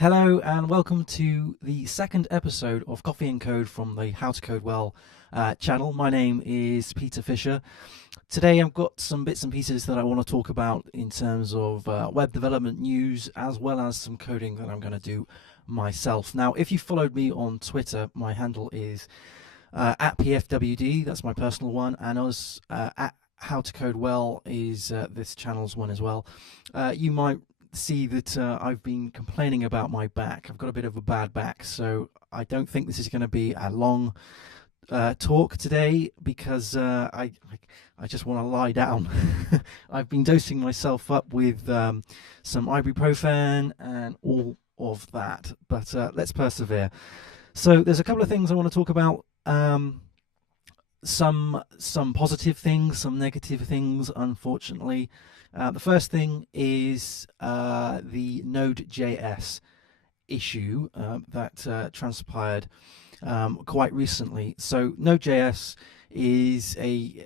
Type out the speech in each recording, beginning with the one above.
Hello and welcome to the second episode of Coffee and Code from the How to Code Well channel. My name is Peter Fisher. Today I've got some bits and pieces that I want to talk about in terms of web development news as well as some coding that I'm going to do myself. Now, if you followed me on Twitter, my handle is at PFWD, that's my personal one, and us at How to Code Well is this channel's one as well. You might see that I've been complaining about my back. I've got a bit of a bad back, so I don't think this is going to be a long talk today because I just want to lie down. I've been dosing myself up with some ibuprofen and all of that, but let's persevere. So there's a couple of things I want to talk about. Some positive things, some negative things, unfortunately. The first thing is the Node.js issue that transpired quite recently. So Node.js is a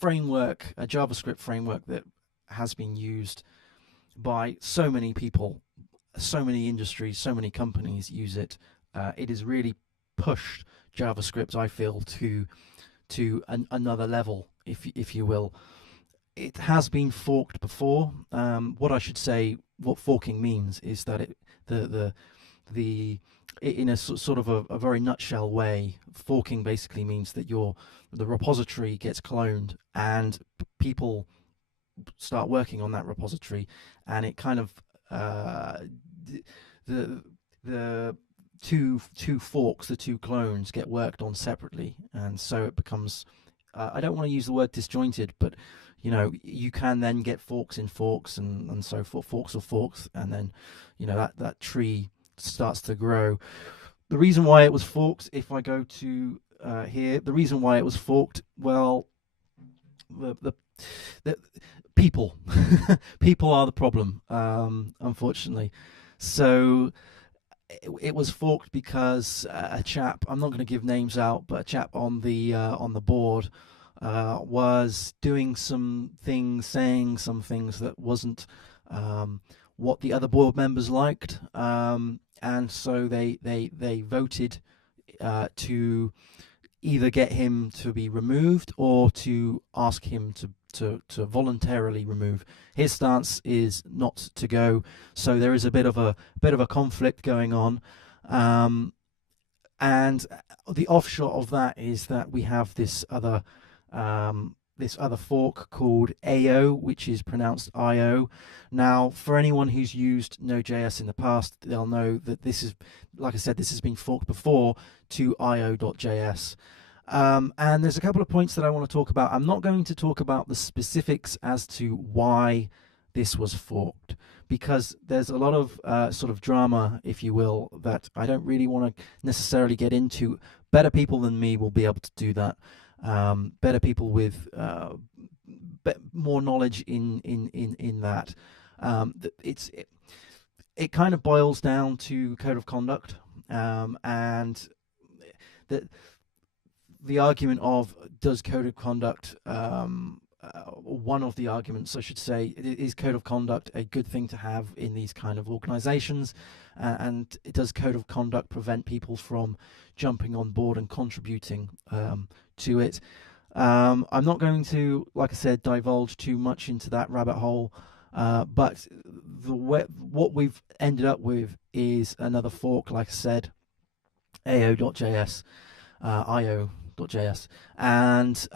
framework, a JavaScript framework that has been used by so many people, so many industries, so many companies use it. It has really pushed JavaScript, I feel, to another level, if you will. It has been forked before. What I should say, what forking means, is that in a sort of a very nutshell way, forking basically means that the repository gets cloned and people start working on that repository, and it kind of the two forks, the two clones, get worked on separately, and so it becomes I don't want to use the word disjointed, but you can then get forks in forks and so forth, forks of forks, and then that tree starts to grow. The reason why it was forked, if I go to here, the reason why it was forked, well, the people people are the problem, unfortunately. So it was forked because a chap, I'm not going to give names out, but a chap on the board was doing some things, saying some things that wasn't what the other board members liked, and so they voted to either get him to be removed or to ask him to voluntarily remove. His stance is not to go, so there is a bit of a conflict going on, and the offshot of that is that we have this other fork called Ayo, which is pronounced Io. Now, for anyone who's used Node.js in the past, they'll know that this is, like I said, this has been forked before to io.js. And there's a couple of points that I want to talk about. I'm not going to talk about the specifics as to why this was forked, because there's a lot of sort of drama, if you will, that I don't really want to necessarily get into. Better people than me will be able to do that. Better people with more knowledge in that. It kind of boils down to code of conduct, and the argument of, does code of conduct, one of the arguments, I should say, is code of conduct a good thing to have in these kind of organizations, and does code of conduct prevent people from jumping on board and contributing to it? I'm not going to, like I said, divulge too much into that rabbit hole, but what we've ended up with is another fork, like I said, Ayo.js, io.js, and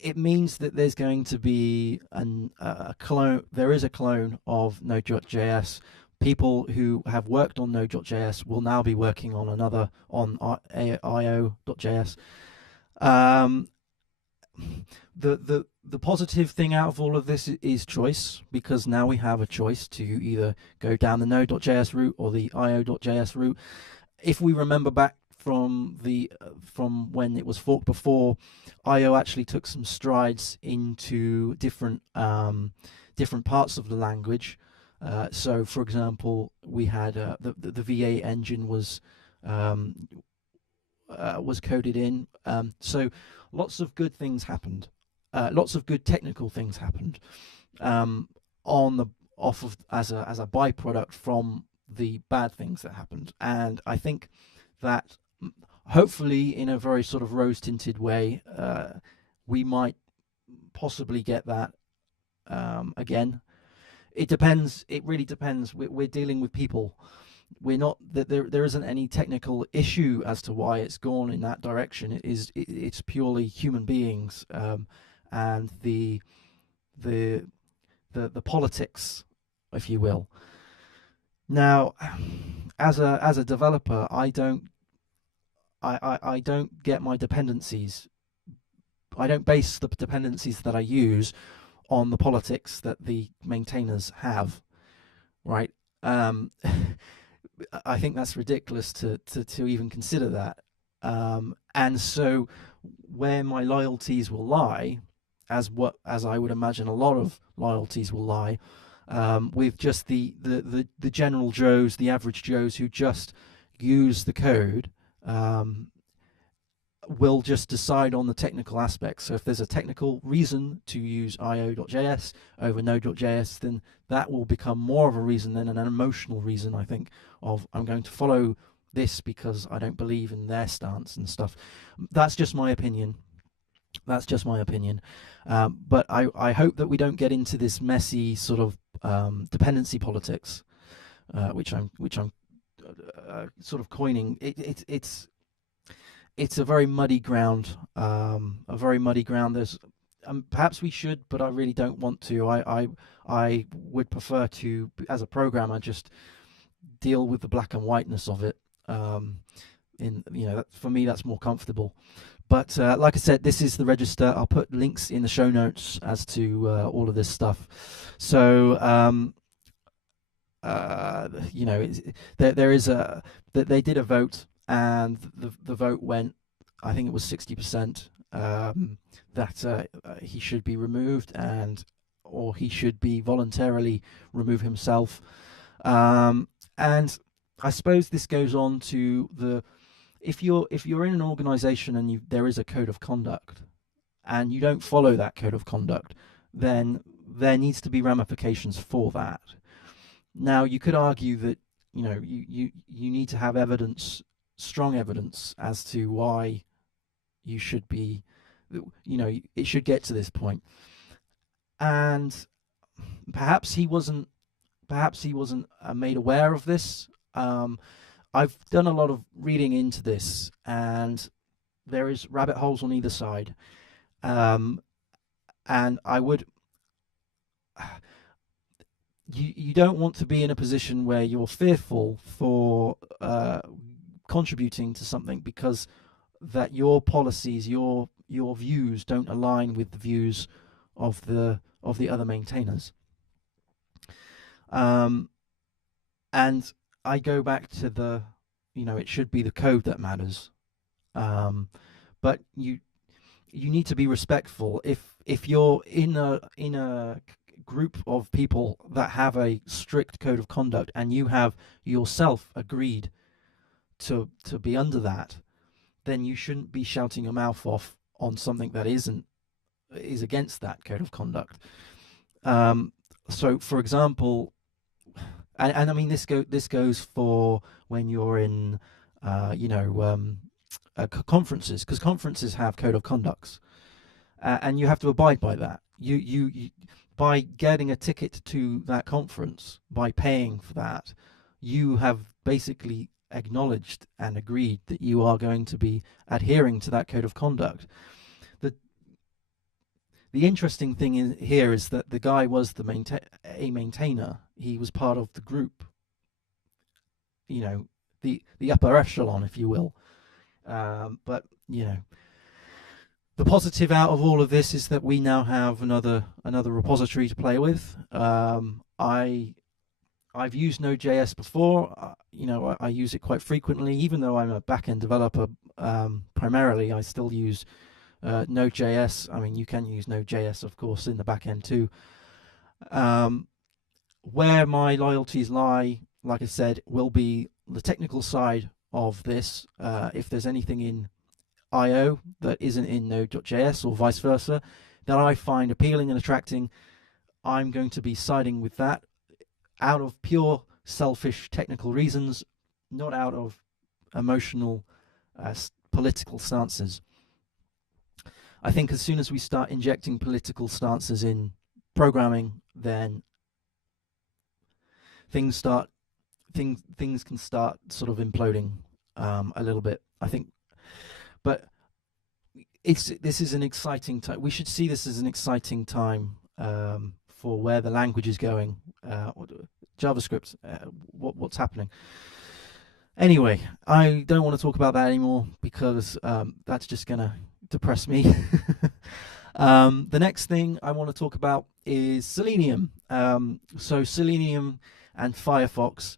it means that there's going to be a clone. There is a clone of Node.js. People who have worked on Node.js will now be working on another, on io.js. The positive thing out of all of this is choice, because now we have a choice to either go down the Node.js route or the io.js route. If we remember back from when it was forked before, Io actually took some strides into different parts of the language. So, for example, we had the V8 engine was coded in. So lots of good things happened. Lots of good technical things happened on off of as a byproduct from the bad things that happened. And I think that hopefully, in a very sort of rose-tinted way, we might possibly get that again. It depends. It really depends. We're dealing with people. We're not that there isn't any technical issue as to why it's gone in that direction. It's purely human beings, and the politics, if you will. Now, as a developer, I don't get my dependencies. I don't base the dependencies that I use on the politics that the maintainers have, right? I think that's ridiculous to even consider that. And so, where my loyalties will lie, as I would imagine a lot of loyalties will lie, with just the general Joes, the average Joes who just use the code, will just decide on the technical aspects. So if there's a technical reason to use io.js over node.js, then that will become more of a reason than an emotional reason, I think, of I'm going to follow this because I don't believe in their stance and stuff. That's just my opinion. That's just my opinion. But I hope that we don't get into this messy sort of dependency politics, which I'm sort of coining. It's a very muddy ground. There's perhaps we should, but I really don't want to. I would prefer to, as a programmer, just deal with the black and whiteness of it. For me, that's more comfortable. But like I said, this is the register. I'll put links in the show notes as to all of this stuff. So there is they did a vote, and the vote went, I think it was 60%, that he should be removed, or he should be voluntarily remove himself. And I suppose this goes on to if you're in an organization and there is a code of conduct and you don't follow that code of conduct, then there needs to be ramifications for that. Now, you could argue that you need to have evidence, strong evidence, as to why you should be, it should get to this point. And perhaps he wasn't made aware of this. I've done a lot of reading into this, and there is rabbit holes on either side. And I would, you don't want to be in a position where you're fearful for contributing to something because that your policies, your views don't align with the views of the other maintainers. And I go back to it should be the code that matters. But you need to be respectful. If you're in a group of people that have a strict code of conduct and you have yourself agreed to be under that, then you shouldn't be shouting your mouth off on something that is against that code of conduct. So, for example, and I mean this goes for when you're in conferences, because conferences have code of conducts, and you have to abide by that. You by getting a ticket to that conference, by paying for that, you have basically acknowledged and agreed that you are going to be adhering to that code of conduct. The interesting thing here is that the guy was a maintainer. He was part of the group, the upper echelon, if you will. But the positive out of all of this is that we now have another repository to play with. I've used Node.js before. I use it quite frequently, even though I'm a back-end developer. Primarily, I still use Node.js. I mean, you can use Node.js, of course, in the back-end too. Where my loyalties lie, like I said, will be the technical side of this. If there's anything in IO that isn't in Node.js or vice versa that I find appealing and attracting, I'm going to be siding with that out of pure selfish technical reasons, not out of emotional political stances. I think as soon as we start injecting political stances in programming, then things can start sort of imploding a little bit, I think. But this is an exciting time. We should see this as an exciting time for where the language is going, JavaScript, what's happening. Anyway, I don't want to talk about that anymore because that's just going to depress me. The next thing I want to talk about is Selenium. So Selenium and FireFox.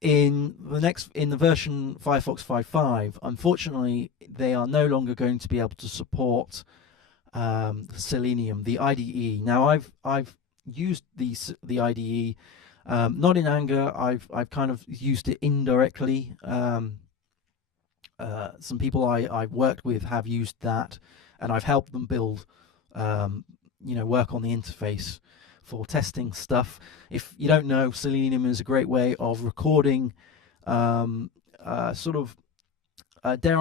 In the version FireFox 5.5, unfortunately, they are no longer going to be able to support Selenium, the IDE. Now, I've used the IDE, not in anger. I've kind of used it indirectly. Some people I've worked with have used that, and I've helped them build, work on the interface for testing stuff. If you don't know, Selenium is a great way of recording dare I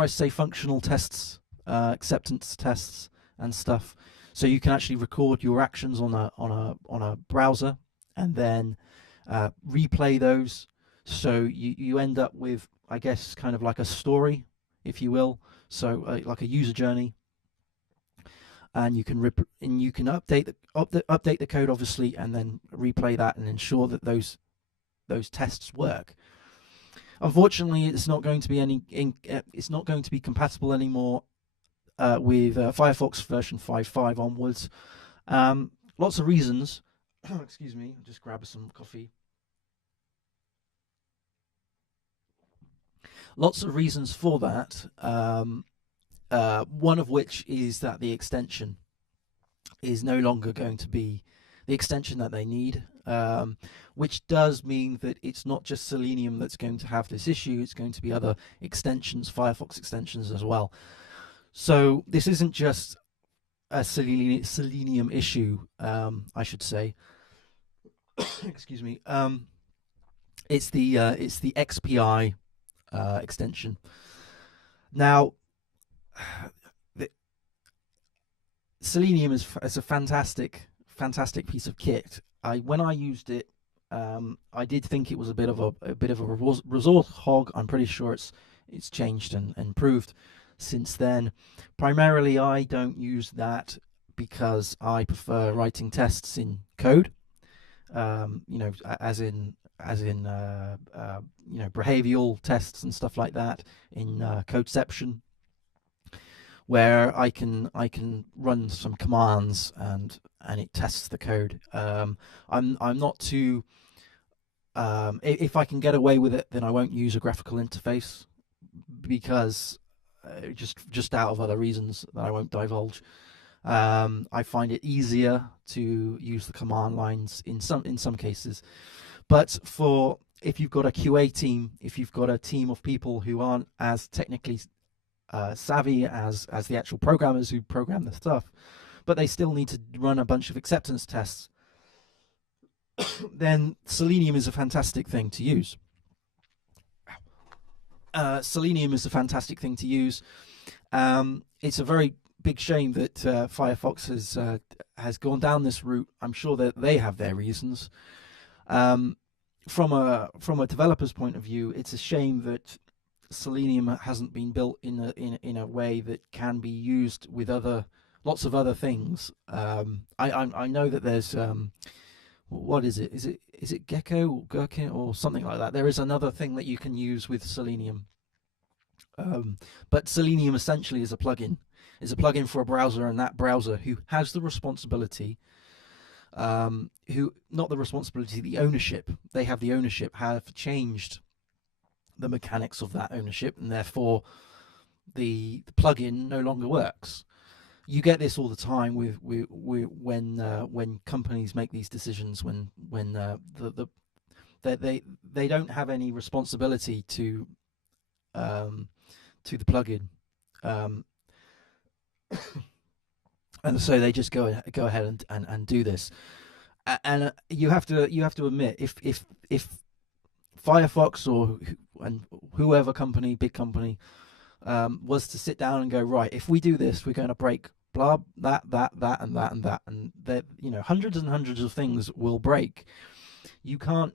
say, functional tests, acceptance tests and stuff. So you can actually record your actions on a browser and then replay those. So you end up with, I guess, kind of like a story, if you will. So like a user journey. And you can update the code, obviously, and then replay that and ensure that those tests work. Unfortunately, it's not going to be compatible anymore with Firefox version 5.5 onwards. Lots of reasons. Excuse me, I'll just grab some coffee. Lots of reasons for that. One of which is that the extension is no longer going to be the extension that they need, which does mean that it's not just Selenium that's going to have this issue. It's going to be other extensions, Firefox extensions as well. So this isn't just a Selenium issue, I should say. Excuse me. It's the XPI extension. Now, Selenium is a fantastic piece of kit. When I used it, I did think it was a bit of a resource hog. I'm pretty sure it's changed and improved since then. Primarily, I don't use that because I prefer writing tests in code. As in behavioral tests and stuff like that in Codeception, where I can run some commands and it tests the code. I'm not too if I can get away with it, then I won't use a graphical interface because just out of other reasons that I won't divulge. I find it easier to use the command lines in some cases, but if you've got a QA team, if you've got a team of people who aren't as technically savvy as the actual programmers who program the stuff, but they still need to run a bunch of acceptance tests, then Selenium is a fantastic thing to use. Selenium is a fantastic thing to use. It's a very big shame that Firefox has gone down this route. I'm sure that they have their reasons. From a developer's point of view, it's a shame that Selenium hasn't been built in a way that can be used with lots of other things. I know that there's what is it? Is it Gecko or Gherkin or something like that? There is another thing that you can use with Selenium. But Selenium essentially is a plugin. It's a plugin for a browser, and that browser who has the responsibility, the ownership. They have the ownership. Have changed the mechanics of that ownership, and therefore the plugin no longer works. You get this all the time with when companies make these decisions, when they don't have any responsibility to the plugin, and so they just go ahead and do this. And you have to admit, if Firefox or and whoever company, big company, was to sit down and go, right, if we do this, we're going to break blah, that, and that, and that, and that, hundreds and hundreds of things will break. You can't.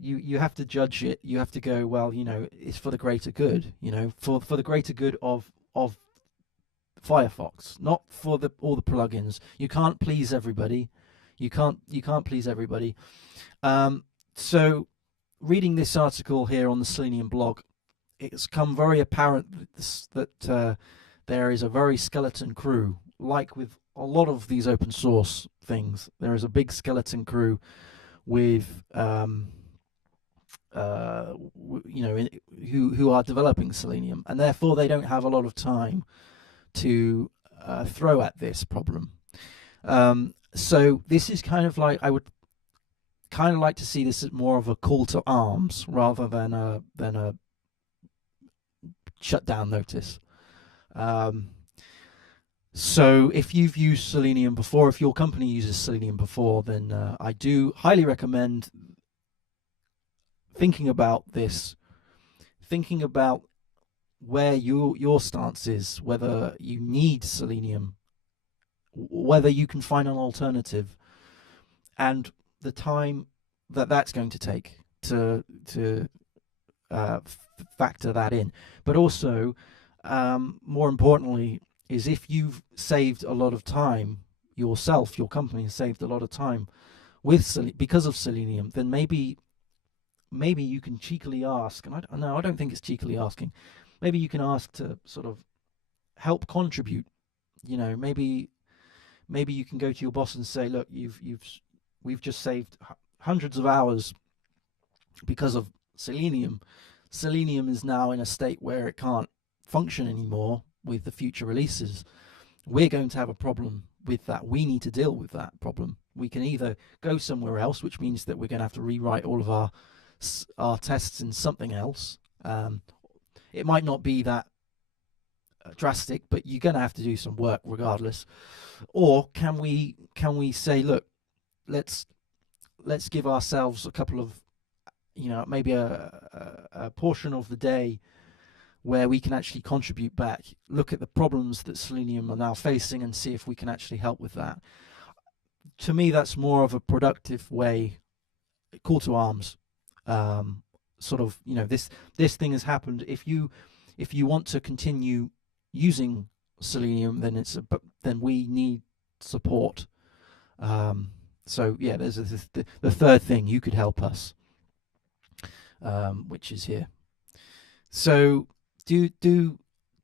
You have to judge it. You have to go, well, it's for the greater good. For the greater good of Firefox, not for all the plugins. You can't please everybody. You can't please everybody. So reading this article here on the Selenium blog, it's come very apparent that there is a very skeleton crew. Like with a lot of these open source things, there is a big skeleton crew with who are developing Selenium, and therefore they don't have a lot of time to throw at this problem. So this is kind of like, I would kind of like to see this as more of a call to arms rather than a shutdown notice. So if you've used Selenium before, if your company uses Selenium before, then I do highly recommend thinking about this, thinking about where your stance is, whether you need Selenium, whether you can find an alternative, and the time that's going to take to factor that in. But also, more importantly, is if you've saved a lot of time yourself, your company has saved a lot of time because of Selenium, then maybe you can cheekily ask, and I don't think it's cheekily asking. Maybe you can ask to sort of help contribute. Maybe you can go to your boss and say, look, we've just saved hundreds of hours because of Selenium. Selenium is now in a state where it can't function anymore with the future releases. We're going to have a problem with that. We need to deal with that problem. We can either go somewhere else, which means that we're going to have to rewrite all of our tests in something else. It might not be that drastic, but you're going to have to do some work regardless. Or can we say, look, let's give ourselves a couple of, maybe a portion of the day where we can actually contribute back, look at the problems that Selenium are now facing, and see if we can actually help with that. To me, that's more of a productive way, call to arms. Sort of, this thing has happened. If you want to continue using Selenium, then we need support. So yeah, there's the third thing, you could help us, which is here. So do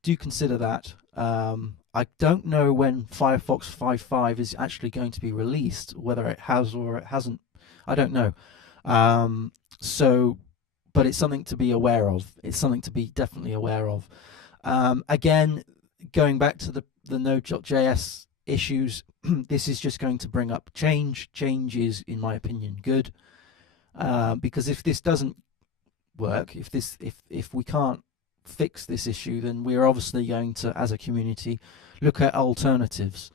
consider that. I don't know when Firefox 5.5 is actually going to be released, whether it has or it hasn't. I don't know. But it's something to be aware of. It's something to be definitely aware of. Again, going back to the node.js issues, this is just going to bring up change. Change is, in my opinion, good, because if this doesn't work, if we can't fix this issue, then we're obviously going to, as a community, look at alternatives.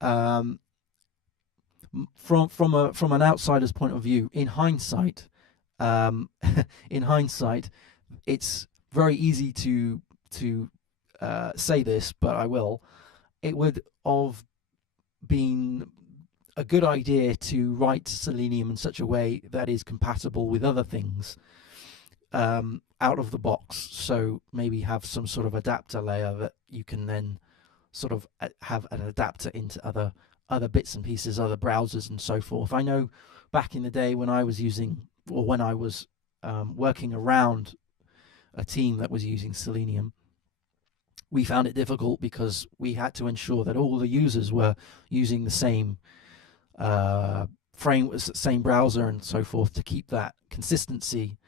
From an outsider's point of view, in hindsight, it's very easy to say this, but I will. It would have been a good idea to write Selenium in such a way that is compatible with other things out of the box. So maybe have some sort of adapter layer that you can then sort of have an adapter into other bits and pieces, other browsers and so forth. I know back in the day when I was working around a team that was using Selenium, we found it difficult because we had to ensure that all the users were using the same same browser and so forth to keep that consistency.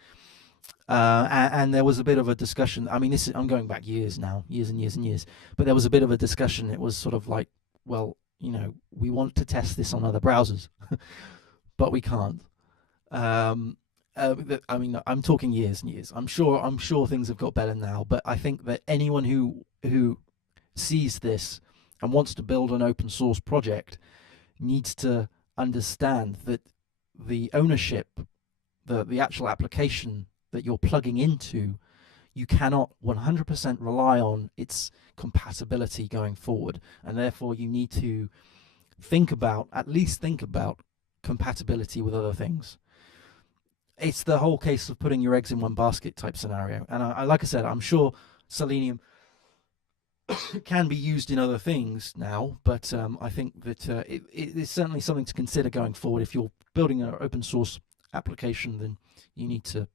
And there was a bit of a discussion. I mean, I'm going back years now, years and years and years. But there was a bit of a discussion. It was sort of like, well, we want to test this on other browsers, but we can't. I mean, I'm talking years and years. I'm sure things have got better now. But I think that anyone who sees this and wants to build an open source project needs to understand that the ownership, the actual application that you're plugging into, you cannot 100% rely on its compatibility going forward, and therefore you need to at least think about compatibility with other things. It's the whole case of putting your eggs in one basket type scenario. And like I said, I'm sure Selenium can be used in other things now, but I think that it is certainly something to consider going forward. If you're building an open source application, then you need to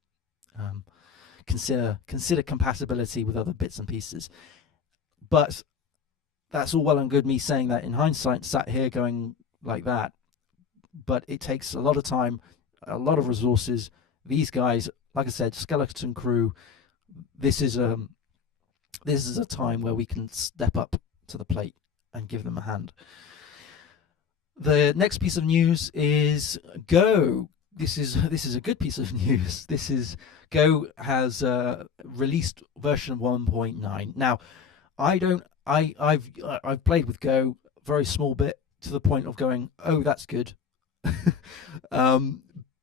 consider compatibility with other bits and pieces. But that's all well and good, me saying that in hindsight, sat here going like that. But it takes a lot of time, a lot of resources. These guys, like I said, skeleton crew. This is a time where we can step up to the plate and give them a hand. The next piece of news is Go. This is a good piece of news. This is Go has released version 1.9. Now, I've played with Go a very small bit, to the point of going, oh, that's good.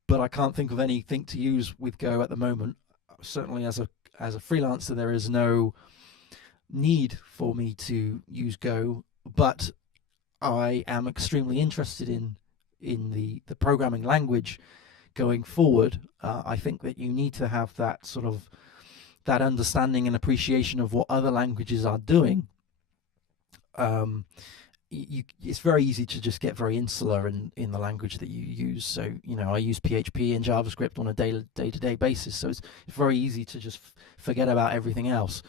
But I can't think of anything to use with Go at the moment. Certainly, as a freelancer, there is no need for me to use Go, but I am extremely interested in the programming language going forward. I think that you need to have that sort of that understanding and appreciation of what other languages are doing. It's very easy to just get very insular in the language that you use. So, I use PHP and JavaScript on a day-to-day basis, so it's very easy to just forget about everything else.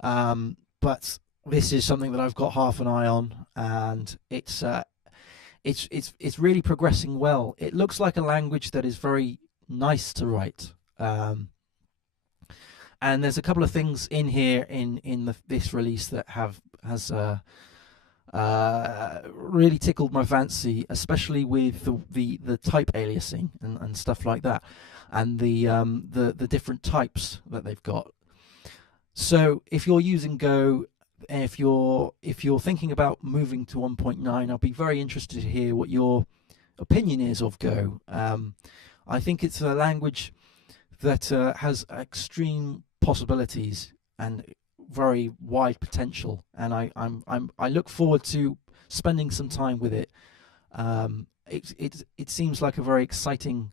But this is something that I've got half an eye on, and it's really progressing well. It looks like a language that is very nice to write. And there's a couple of things in here in this release that has really tickled my fancy, especially with the type aliasing and stuff like that, and the different types that they've got. So if you're using Go, if you're thinking about moving to 1.9, I'll be very interested to hear what your opinion is of Go. I think it's a language that has extreme possibilities and very wide potential, and I look forward to spending some time with it. It seems like a very exciting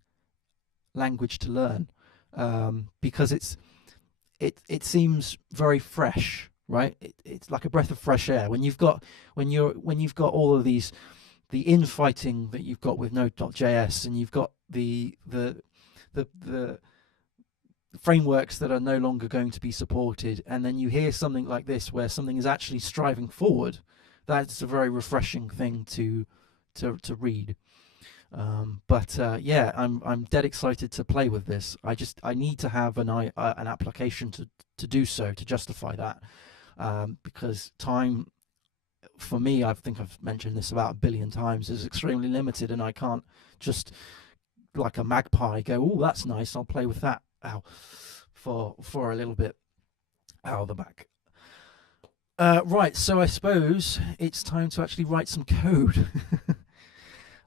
language to learn, because it seems very fresh, right? It's like a breath of fresh air when you've got all of these, the infighting that you've got with node.js, and you've got the frameworks that are no longer going to be supported, and then you hear something like this where something is actually striving forward. That's a very refreshing thing to read. Yeah, I'm dead excited to play with this. I need to have an application to do so, to justify that, because time for me, I think I've mentioned this about 1 billion times, is extremely limited, and I can't just like a magpie go, oh, that's nice, I'll play with that for a little bit out of the back. Right, so I suppose it's time to actually write some code.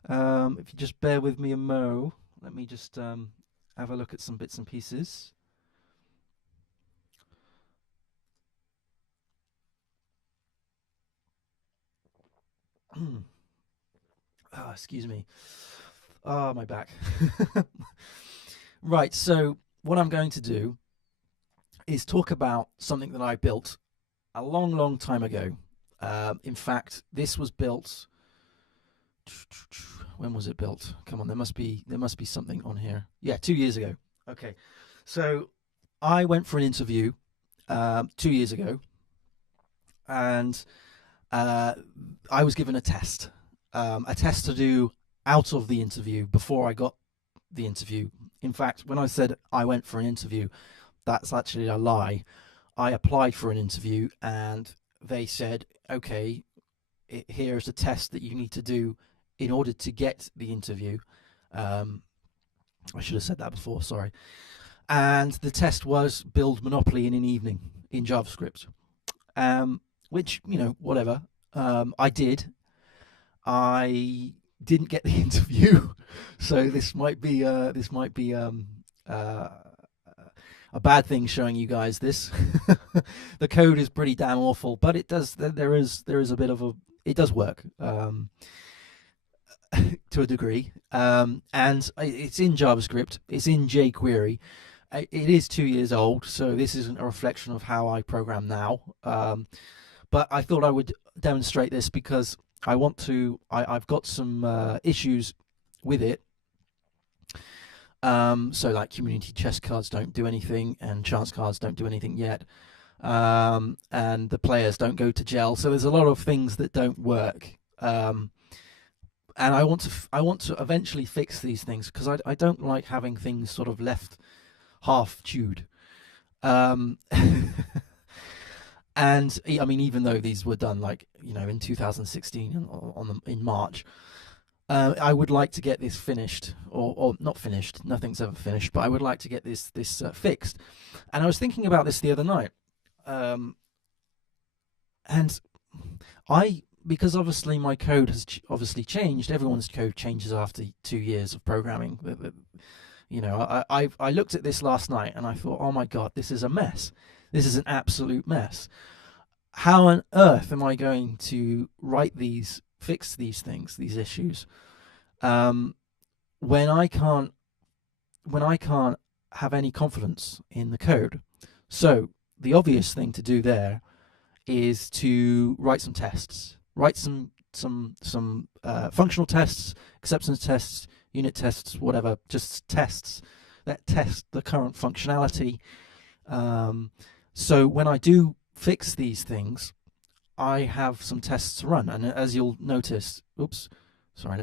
If you just bear with me a mo, let me just have a look at some bits and pieces. Oh, excuse me. Oh, my back. Right, so what I'm going to do is talk about something that I built a long time ago. In fact, this was built. When was it built? Come on, there must be something on here. Yeah, 2 years ago. Okay, so I went for an interview 2 years ago, and I was given a test to do out of the interview before I got the interview. In fact, when I said I went for an interview, that's actually a lie. I applied for an interview, and they said, okay, here's a test that you need to do in order to get the interview. I should have said that before, sorry. And the test was build Monopoly in an evening in JavaScript, which, whatever. I did. I didn't get the interview, so this might be a bad thing showing you guys this. The code is pretty damn awful, but it does. There is a bit of a. It does work to a degree, and it's in JavaScript. It's in jQuery. It is 2 years old, so this isn't a reflection of how I program now. But I thought I would demonstrate this because I want to. I've got some issues with it. So like community chest cards don't do anything, and chance cards don't do anything yet, and the players don't go to gel. So there's a lot of things that don't work, and I want to eventually fix these things because I don't like having things sort of left half chewed. And I mean, even though these were done like in 2016 in March. I would like to get this finished, or not finished. Nothing's ever finished, but I would like to get this fixed. And I was thinking about this the other night, and because obviously my code has obviously changed. Everyone's code changes after 2 years of programming. I looked at this last night and I thought, oh my god, this is a mess. This is an absolute mess. How on earth am I going to fix these things, these issues, when I can't have any confidence in the code? So the obvious thing to do there is to write some tests, write some functional tests, acceptance tests, unit tests, whatever, just tests that test the current functionality. So when I do fix these things, I have some tests to run, and as you'll notice, let's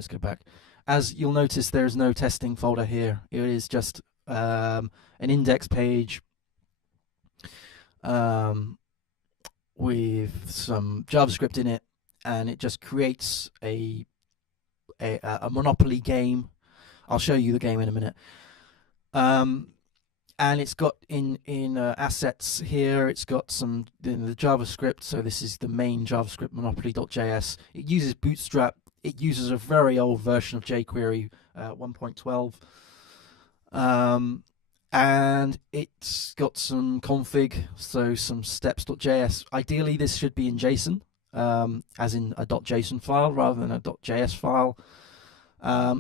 go back. As you'll notice, there's no testing folder here. It is just an index page with some JavaScript in it, and it just creates a Monopoly game. I'll show you the game in a minute. And it's got in assets here, it's got some the JavaScript. So this is the main JavaScript monopoly.js. It uses Bootstrap. It uses a very old version of jQuery 1.12. And it's got some config, so some steps.js. Ideally, this should be in JSON, as in a .json file rather than a .js file.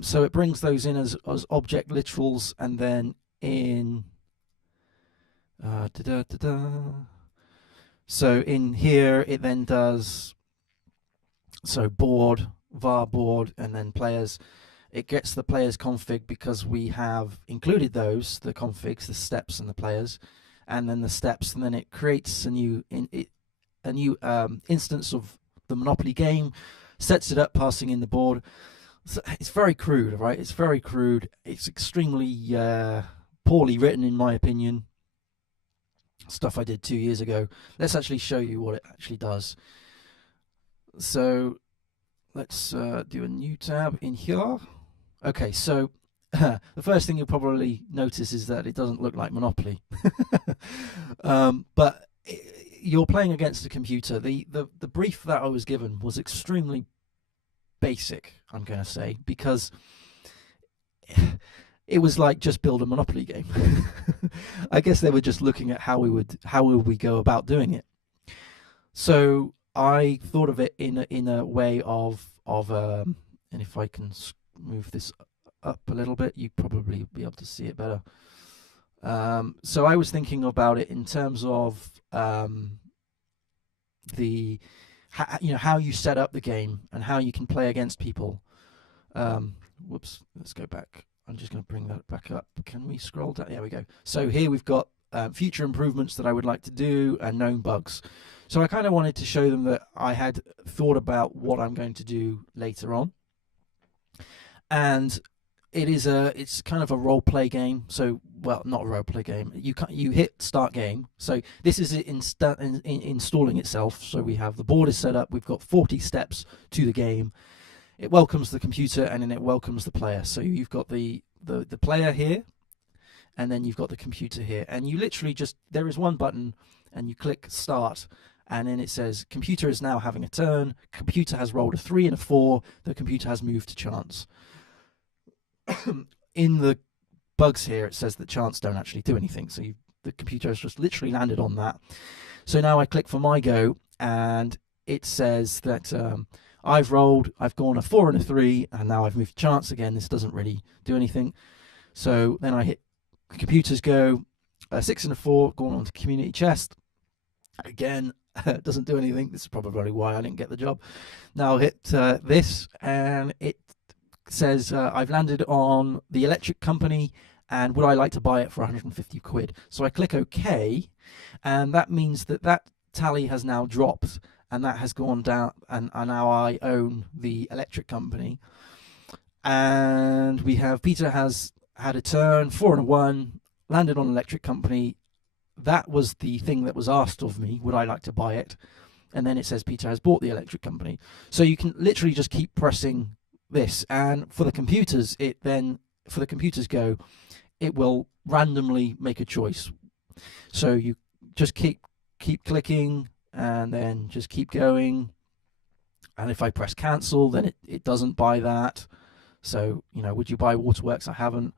So it brings those in as object literals, and then in so in here it then does board, var board, and then players. It gets the players config because we have included those, the configs, the steps and the players, and then the steps, and then it creates a new instance of the Monopoly game, sets it up, passing in the board. So it's very crude, right? It's very crude. It's extremely poorly written, in my opinion. Stuff I did 2 years ago. Let's actually show you what it actually does. So let's do a new tab in here. Okay, so the first thing you'll probably notice is that it doesn't look like Monopoly. But you're playing against a computer. The brief that I was given was extremely basic, I'm going to say, because it was like just build a Monopoly game. I guess they were just looking at how would we go about doing it. So I thought of it in a way of and if I can move this up a little bit, you'd probably be able to see it better. So I was thinking about it in terms of how you set up the game and how you can play against people. Whoops, let's go back. I'm just going to bring that back up. Can we scroll down? There we go. So here we've got future improvements that I would like to do and known bugs. So I kind of wanted to show them that I had thought about what I'm going to do later on. And it's kind of a role play game. So, well, not a role play game. You hit start game. So this is it installing itself. So we have the board is set up. We've got 40 steps to the game. It welcomes the computer and then it welcomes the player. So you've got the player here, and then you've got the computer here. And you literally there is one button, and you click start, and then it says computer is now having a turn, computer has rolled a 3 and a 4, the computer has moved to chance. In the bugs here, it says that chance don't actually do anything, so the computer has just literally landed on that. So now I click for my go, and it says that I've gone a 4 and a 3, and now I've moved to chance again. This doesn't really do anything. So then I hit computers go, a 6 and a 4, going on to community chest. Again, doesn't do anything. This is probably why I didn't get the job. Now I'll hit this, and it says I've landed on the electric company, and would I like to buy it for 150 quid? So I click OK, and that means that tally has now dropped, and that has gone down, and now I own the electric company. And we have Peter has had a turn, 4 and a 1, landed on electric company. That was the thing that was asked of me. Would I like to buy it? And then it says Peter has bought the electric company. So you can literally just keep pressing this, and for the computers, for the computers go, it will randomly make a choice. So you just keep clicking, and then just keep going. And if I press cancel, then it doesn't buy that. So, would you buy Waterworks? I haven't.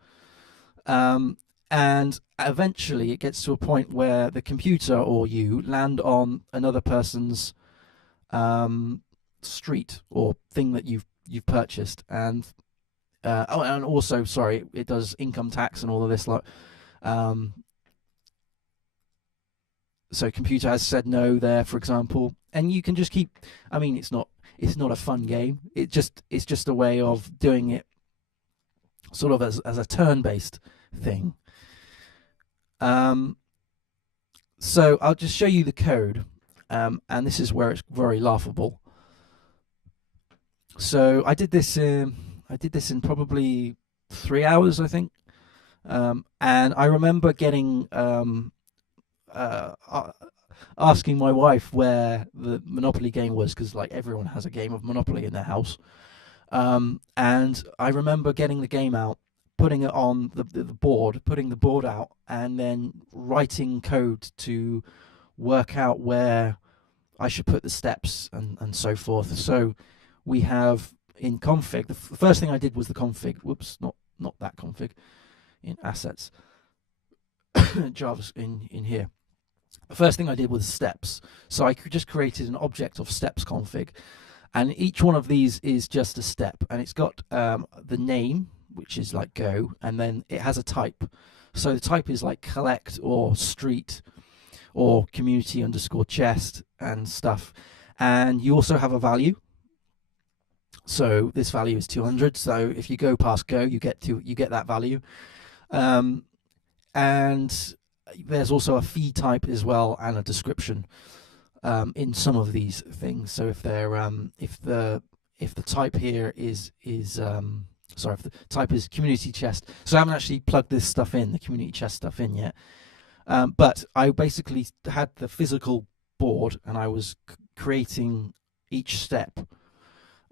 And eventually it gets to a point where the computer or you land on another person's street or thing that you've purchased. And and also, sorry, it does income tax and all of this. So computer has said no there, for example, and you can just keep. I mean, it's not a fun game. It's just a way of doing it, sort of as a turn-based thing. So I'll just show you the code, and this is where it's very laughable. So I did this in probably 3 hours, I think, and I remember getting asking my wife where the Monopoly game was, because like everyone has a game of Monopoly in their house, and I remember getting the game out, putting it on the board, putting the board out, and then writing code to work out where I should put the steps and so forth. So we have in config, the first thing I did was the config. Whoops, not that config. In assets, Java's in here. The first thing I did was steps. So I just created an object of steps config, and each one of these is just a step, and it's got the name, which is like go, and then it has a type. So the type is like collect or street or community underscore chest and stuff. And you also have a value. So this value is 200. So if you go past go, you get that value. And there's also a fee type as well, and a description in some of these things. So if they're if the type here is sorry, if the type is community chest. So I haven't actually plugged this stuff in, the community chest stuff in yet. But I basically had the physical board, and I was creating each step,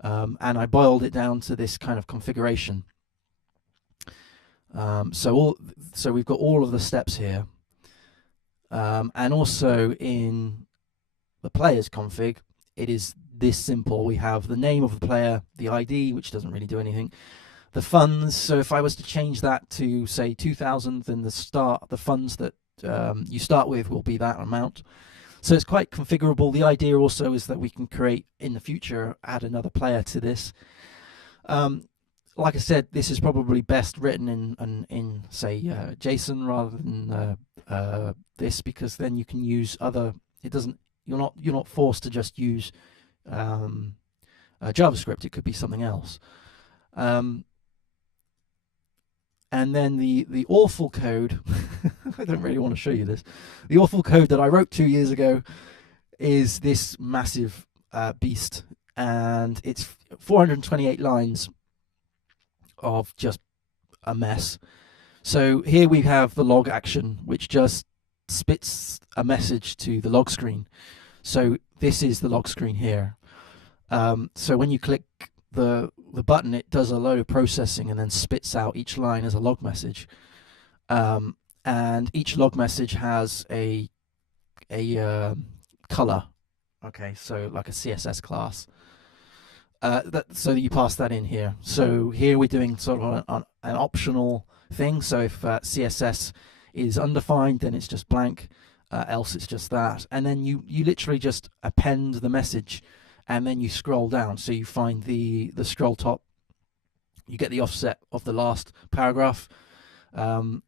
and I boiled it down to this kind of configuration. So we've got all of the steps here, and also in the player's config, it is this simple. We have the name of the player, the ID, which doesn't really do anything. The funds, so if I was to change that to say 2,000, then the funds that you start with will be that amount. So it's quite configurable. The idea also is that we can create in the future, add another player to this. Like I said, this is probably best written in say JSON rather than this, because then you can use other. You're not forced to just use JavaScript. It could be something else. And then the awful code, I don't really want to show you this. The awful code that I wrote 2 years ago is this massive beast, and it's 428 lines of just a mess. So here we have the log action, which just spits a message to the log screen. So this is the log screen here. So when you click the button, it does a load of processing and then spits out each line as a log message. And each log message has a color Okay, so like a CSS class. So that you pass that in here. So here we're doing sort of an optional thing. So if CSS is undefined, then it's just blank. Else it's just that. And then you literally just append the message, and then you scroll down. So you find the scroll top. You get the offset of the last paragraph, and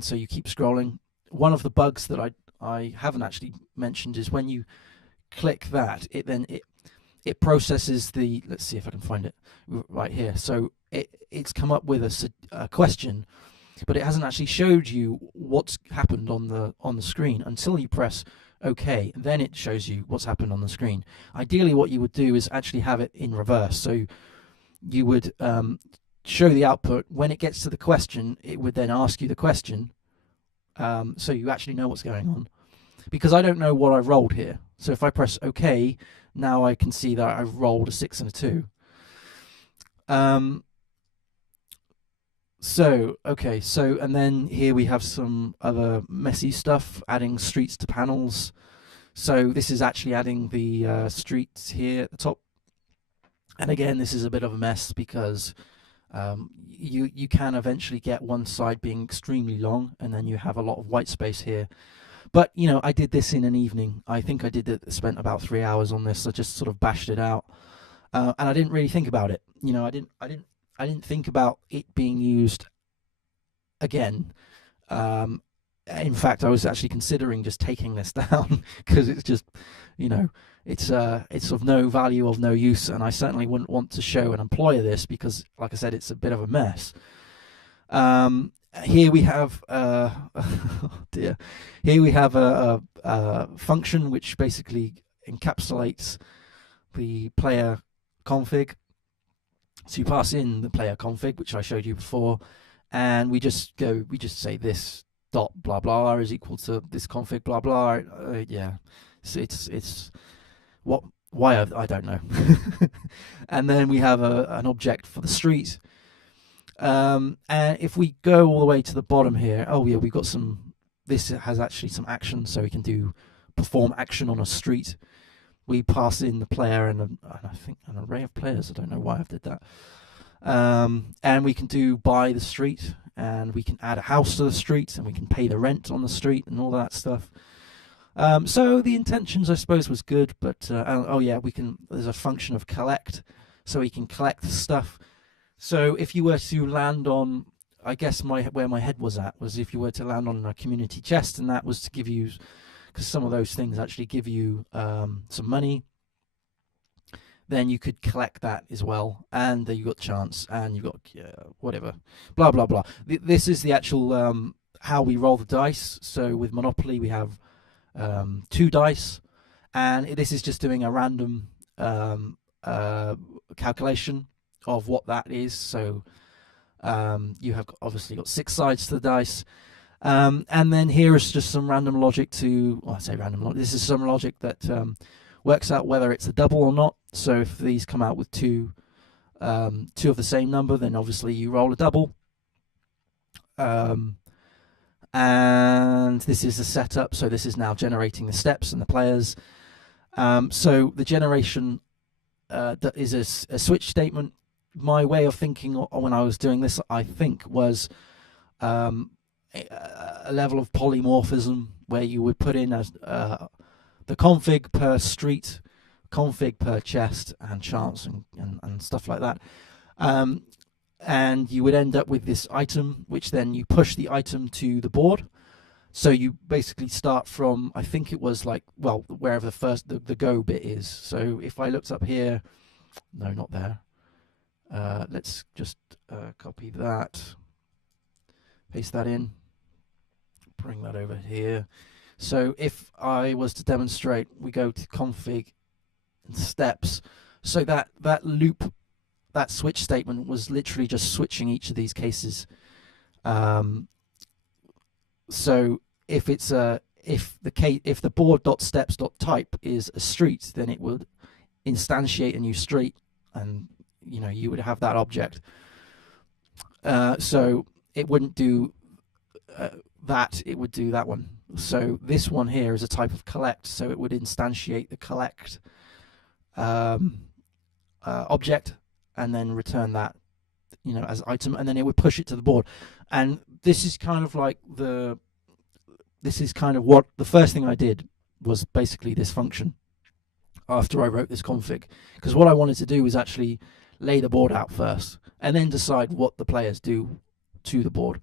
so you keep scrolling. One of the bugs that I haven't actually mentioned is when you click that, it processes the, let's see if I can find it right here. So it's come up with a question, but it hasn't actually showed you what's happened on the screen until you press OK. Then it shows you what's happened on the screen. Ideally, what you would do is actually have it in reverse. So you would show the output. When it gets to the question, it would then ask you the question, so you actually know what's going on. Because I don't know what I've rolled here. So if I press OK, now I can see that I've rolled a 6 and a 2. And then here we have some other messy stuff, adding streets to panels. So this is actually adding the streets here at the top. And again, this is a bit of a mess because you can eventually get one side being extremely long, and then you have a lot of white space here. But I did this in an evening. I think spent about 3 hours on this. I just sort of bashed it out, and I didn't really think about it. I didn't think about it being used again. In fact, I was actually considering just taking this down because it's just, it's of no value, of no use, and I certainly wouldn't want to show an employer this because, like I said, it's a bit of a mess. Here we have Here we have a function which basically encapsulates the player config. So you pass in the player config, which I showed you before, and we just say this dot blah blah is equal to this config blah blah. Yeah, so it's why I don't know. And then we have an object for the street. And if we go all the way to the bottom here, we've got this has actually some action, so we can perform action on a street. We pass in the player and I think an array of players. I don't know why I did that. And we can do buy the street, and we can add a house to the street, and we can pay the rent on the street and all that stuff. So the intentions, I suppose, was good, but there's a function of collect, so we can collect stuff. So if you were to land on, I guess where my head was at was if you were to land on a community chest, and that was to give you, because some of those things actually give you some money, then you could collect that as well, and you got chance, and you got whatever, blah blah blah. This is the actual how we roll the dice. So with Monopoly we have 2 dice, and this is just doing a random calculation of what that is. So you have obviously got 6 sides to the dice, and then here is just some random logic this is some logic that works out whether it's a double or not. So if these come out with two of the same number, then obviously you roll a double. And this is the setup. So this is now generating the steps and the players. So the generation that is a switch statement. My way of thinking when I was doing this, I think, was a level of polymorphism where you would put in as the config per street, config per chest, and chance and stuff like that. And you would end up with this item, which then you push the item to the board. So you basically start from, I think it was wherever the go bit is. So if I looked up here, no, not there. Let's just copy that, paste that in, bring that over here. So if I was to demonstrate, we go to config and steps. So that loop, that switch statement was literally just switching each of these cases. So if it's if the board.steps.type is a street, then it would instantiate a new street, and you would have that object. So it wouldn't do that, it would do that one. So this one here is a type of collect, so it would instantiate the collect object and then return that, as item, and then it would push it to the board. And this is kind of what the first thing I did was basically this function after I wrote this config, because what I wanted to do was actually lay the board out first and then decide what the players do to the board.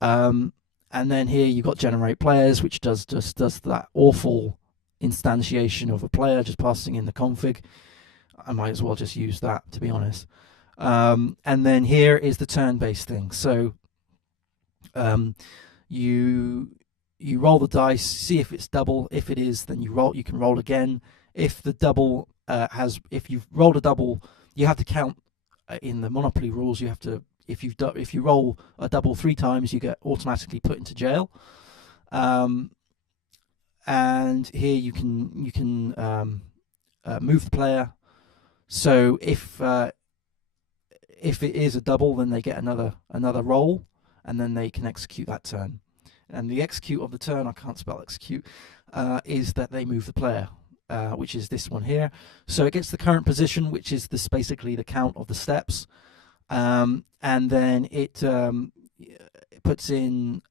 And then here you've got generate players, which does that awful instantiation of a player, just passing in the config. I might as well just use that, to be honest. And then here is the turn-based thing. So you roll the dice, see if it's double. If it is, then you can roll again. If the double if you've rolled a double, you have to count in the Monopoly rules. You have to, if you roll a double 3 times, you get automatically put into jail. And here you can move the player. So if it is a double, then they get another roll, and then they can execute that turn. And the execute of the turn, I can't spell execute, is that they move the player, which is this one here. So it gets the current position, which is basically the count of the steps, and then it puts in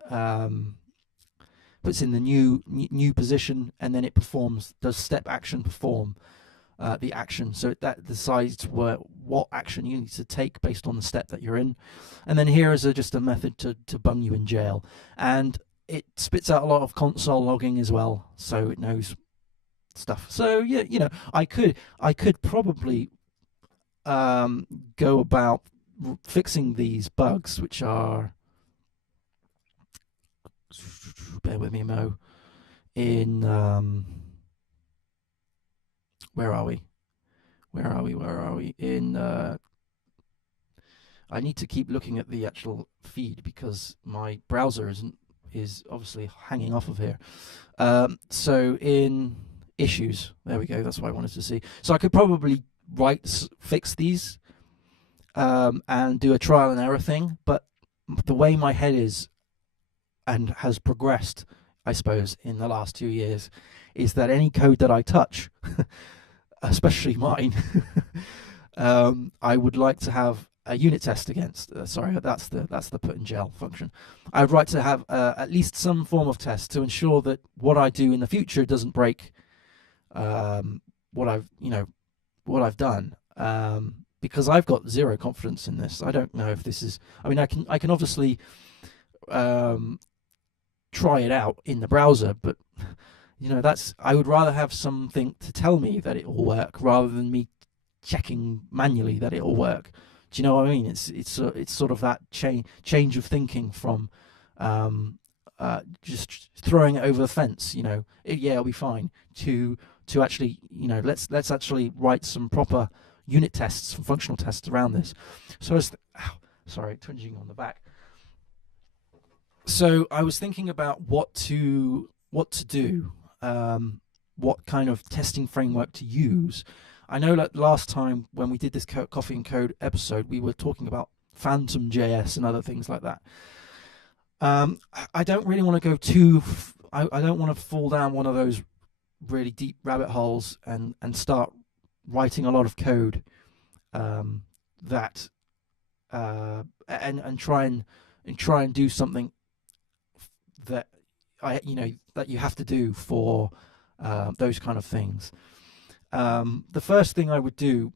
the new position, and then it does step action perform the action. So that decides what action you need to take based on the step that you're in. And then here is just a method to bung you in jail. And it spits out a lot of console logging as well, so it knows stuff. So yeah, I could probably go about fixing these bugs, which are, bear with me, Mo, in where are we? In I need to keep looking at the actual feed because my browser is obviously hanging off of here. So in issues, there we go. That's what I wanted to see. So I could probably fix these and do a trial and error thing. But the way my head is and has progressed, I suppose, in the last 2 years, is that any code that I touch, especially mine, I would like to have a unit test against. Sorry, that's the put in jail function. I would like to have at least some form of test to ensure that what I do in the future doesn't break what I've done. Because I've got zero confidence in this. I don't know if this is. I mean, I can obviously try it out in the browser, but I would rather have something to tell me that it will work rather than me checking manually that it will work. Do you know what I mean? It's sort of that change of thinking from just throwing it over the fence. It'll be fine. To actually, let's actually write some proper unit tests, some functional tests around this. So sorry, twinging on the back. So I was thinking about what to do, what kind of testing framework to use. I know that last time when we did this Coffee and Code episode, we were talking about Phantom.js and other things like that. I don't really want to go I don't want to fall down one of those really deep rabbit holes and start writing a lot of code that and try and do something that that you have to do for those kind of things. The first thing I would do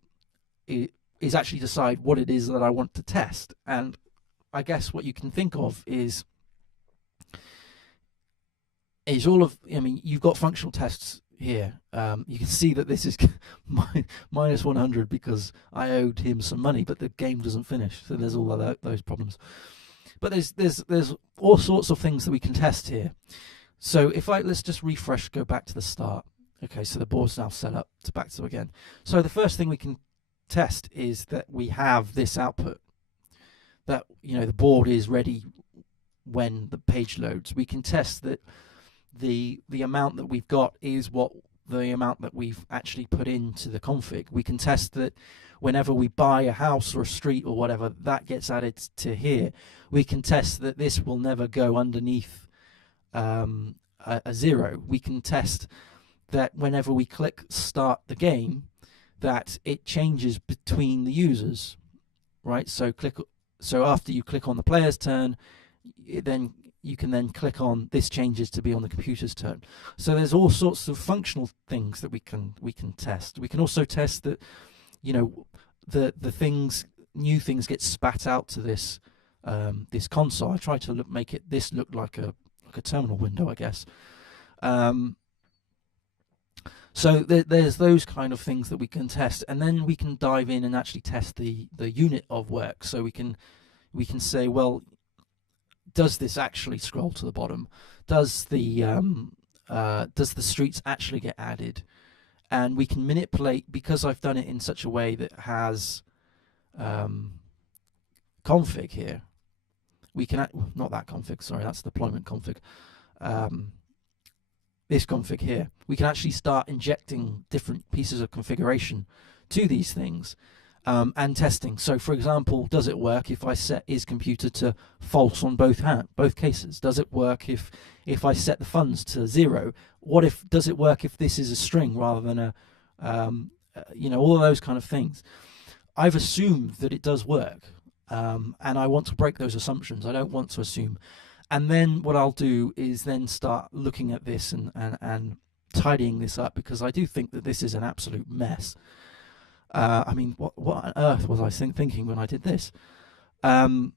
is actually decide what it is that I want to test, and I guess what you can think of is all of. I mean, you've got functional tests here. You can see that this is minus 100 because I owed him some money, but the game doesn't finish, so there's all of those problems. But there's all sorts of things that we can test here. So let's just refresh, go back to the start. Okay, so the board's now set up to back to again. So the first thing we can test is that we have this output, that the board is ready when the page loads. We can test that the amount that we've got is what the amount that we've actually put into the config. We can test that whenever we buy a house or a street or whatever, that gets added to here. We can test that this will never go underneath a 0. We can test that whenever we click start the game, that it changes between the users, right? So after you click on the player's turn, then you can then click on this changes to be on the computer's turn. So there's all sorts of functional things that we can test. We can also test that, you know, the things, new things get spat out to this this console. I try to make this look like a terminal window, I guess. So there's those kind of things that we can test, and then we can dive in and actually test the unit of work. So we can say, well, does this actually scroll to the bottom? Does the streets actually get added? And we can manipulate, because I've done it in such a way that has config here. We can not that config, sorry, that's deployment config. This config here, we can actually start injecting different pieces of configuration to these things and testing. So, for example, does it work if I set is computer to false on both cases? Does it work if I set the funds to 0? What if does it work if this is a string rather than a you know, all of those kind of things? I've assumed that it does work, and I want to break those assumptions. I don't want to assume. And then what I'll do is then start looking at this and tidying this up, because I do think that this is an absolute mess. I mean, what on earth was I thinking when I did this? And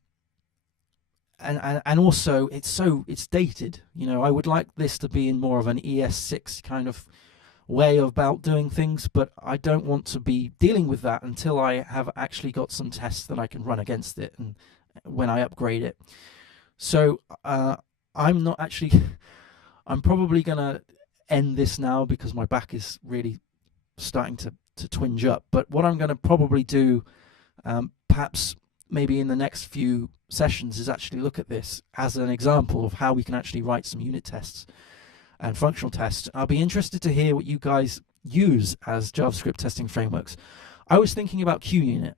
also it's dated. You know, I would like this to be in more of an ES6 kind of way about doing things, but I don't want to be dealing with that until I have actually got some tests that I can run against it and when I upgrade it. So I'm not actually I'm probably gonna end this now because my back is really starting to twinge up. But what I'm going to probably do, perhaps maybe in the next few sessions, is actually look at this as an example of how we can actually write some unit tests and functional tests. I'll be interested to hear what you guys use as JavaScript testing frameworks. I was thinking about QUnit.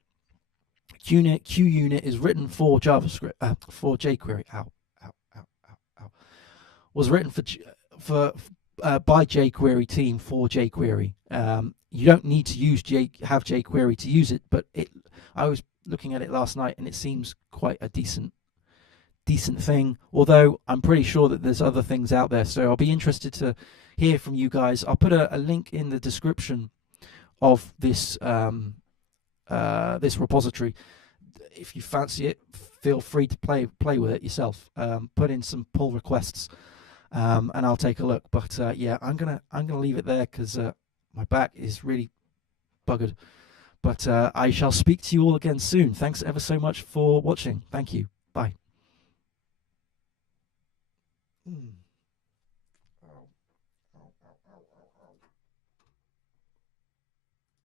QUnit is written for JavaScript, for jQuery. Was written by jQuery team for jQuery. You don't need to have jQuery to use it, but I was looking at it last night and it seems quite a decent thing, although I'm pretty sure that there's other things out there. So I'll be interested to hear from you guys. I'll put a link in the description of this this repository. If you fancy it, feel free to play with it yourself. Put in some pull requests, and I'll take a look. But yeah, I'm gonna leave it there because my back is really buggered. But I shall speak to you all again soon. Thanks ever so much for watching. Thank you. Bye.